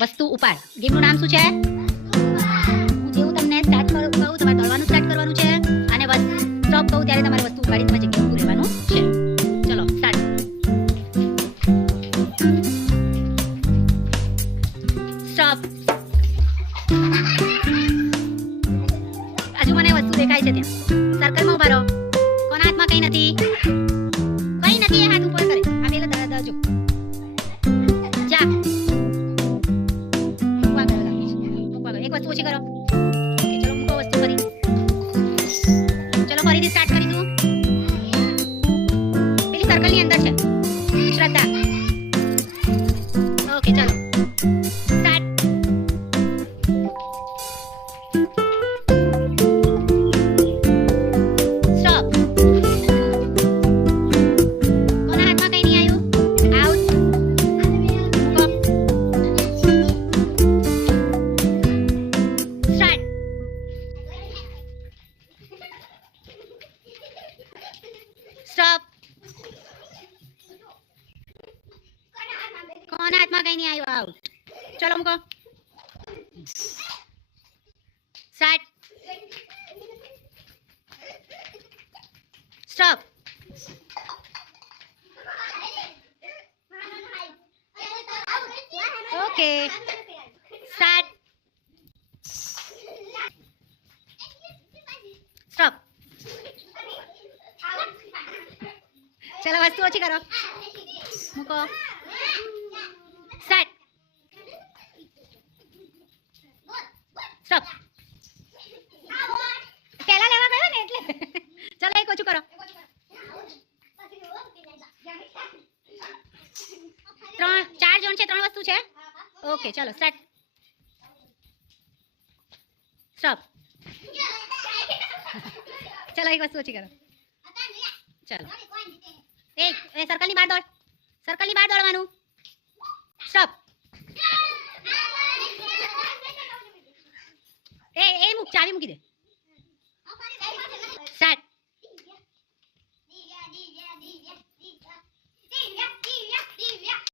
વસ્તુ ઉપાડ. ગેમનું નામ શું છે? જેવું તમને સ્ટાર્ટ કહું તમારે દોડવાનું સ્ટાર્ટ કરવાનું છે અને સ્ટોપ કહું ત્યારે તમારે વસ્તુ ઉપાડી તમારી જગ્યાએ ઊભું રહેવાનું છે. ચલો સ્ટાર્ટ. સ્ટોપ. હજુ મને વસ્તુ દેખાય છે ત્યાં. સર્કલમાં ઉભા રહો. કોના હાથમાં કંઈ નથી? કંઈ નથી. એ હાથ ઉપર કરે. આ પેલા દજો. જા. એક વસ્તુ ઓછી કરો. ઓકે ચલો મૂકો વસ્તુ ફરી. ચલો ફરીથી સ્ટાર્ટ કરીશું. પેલી સર્કલની અંદર છે શ્રદ્ધા. ઓકે ચલો સ્ટાર્ટ. સ્ટોપ. કોના હાથમાં કંઈ નહીં આવ્યું? આઉટ. મૂકો. સ્ટાર્ટ. સ્ટોપ. કોના હાથમાં કઈ નહીં આવ્યું? આઉટ. ચલો મૂકો. Start. Stop. Okay start. Stop. ચલો વસ્તુ ઓછી કરો. મૂકો. સ્ટાર્ટ. સ્ટોપ. પહેલા લેવા ગયો ને એટલે. ચલો એક ઓછું કરો. ચાર ઝોન છે, 3 વસ્તુ છે. ઓકે ચલો સ્ટાર્ટ. સ્ટોપ. ચલો એક વસ્તુ ઓછી કરો. ચલો એ સર્કલની બહાર દોડ. સર્કલની બહાર દોડવાનું. સ્ટોપ. એ મૂક, ચાવી મૂકી દે.